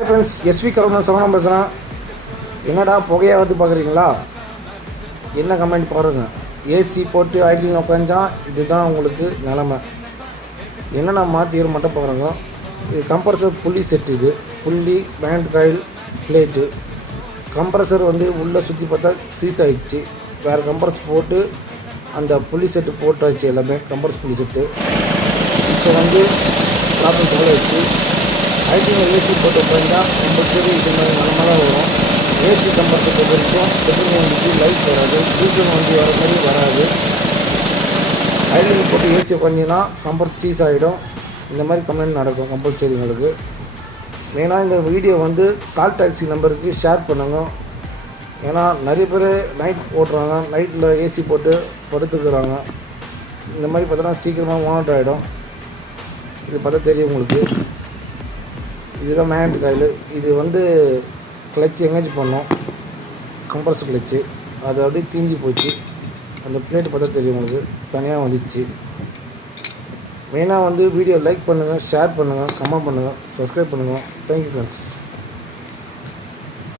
Friends, SV Karunan சமணம் பேசுகிறேன். என்னடா புகையாக வந்து பார்க்குறீங்களா? என்ன கமெண்ட் பாருங்கள். ஏசி போட்டு ஐடியில் உட்காந்தா இதுதான் உங்களுக்கு நிலமை. என்னென்ன மாற்றிக்கிற மட்டும் பாருங்க. இது கம்ப்ரஸர் புள்ளி செட். இது புள்ளி பேண்ட் காயில் பிளேட்டு. கம்ப்ரஸர் வந்து உள்ளே சுற்றி பார்த்தா சீஸ் ஆகிடுச்சு. வேறு கம்ப்ரஸ் போட்டு அந்த புள்ளி செட்டு போட்டாச்சு. எல்லாமே கம்ப்ரஸ் புள்ளி செட்டு. இப்போ வந்து ப்ராப்ளம் போல வச்சு ஐடியில் ஏசி போட்டு உட்காந்தா கம்பல்சரி இது மாதிரி நிலமெல்லாம் வரும். ஏசி கம்ப்ரஸர் பொறுத்த வரைக்கும் பெட்ரோல் வண்டிக்கு லைட் வராது, டீசல் வண்டி வர மாதிரி வராது. ஐடியில் போட்டு ஏசி உட்காந்திங்கன்னா கம்ப்ரஸ் சீஸ் ஆகிடும். இந்த மாதிரி கம்ப்ளைண்ட் நடக்கும் கம்பல்சரி உங்களுக்கு. மெயினாக இந்த வீடியோ வந்து கால் டாக்ஸி நம்பருக்கு ஷேர் பண்ணுங்க. ஏன்னா நிறைய பேர் நைட் ஓட்டுறாங்க, நைட்டில் ஏசி போட்டு படுத்துக்கிறாங்க. இந்த மாதிரி பார்த்தோன்னா சீக்கிரமாக மானிட்டர் ஆகிடும். இது பார்த்தா தெரியும் உங்களுக்கு. இதுதான் மேண்ட் காயில். இது வந்து கிளச்சு எங்கேஜ் பண்ணோம், கம்ப்ரஸர் கிளச்சு. அது அப்படியே தீஞ்சி போச்சு. அந்த பிளேட்டு பார்த்தா தெரியும் உங்களுக்கு, தனியாக வந்துச்சு. மெயினாக வந்து வீடியோ லைக் பண்ணுங்கள், ஷேர் பண்ணுங்கள், கமெண்ட் பண்ணுங்கள், சப்ஸ்கிரைப் பண்ணுங்கள். Thank you friends.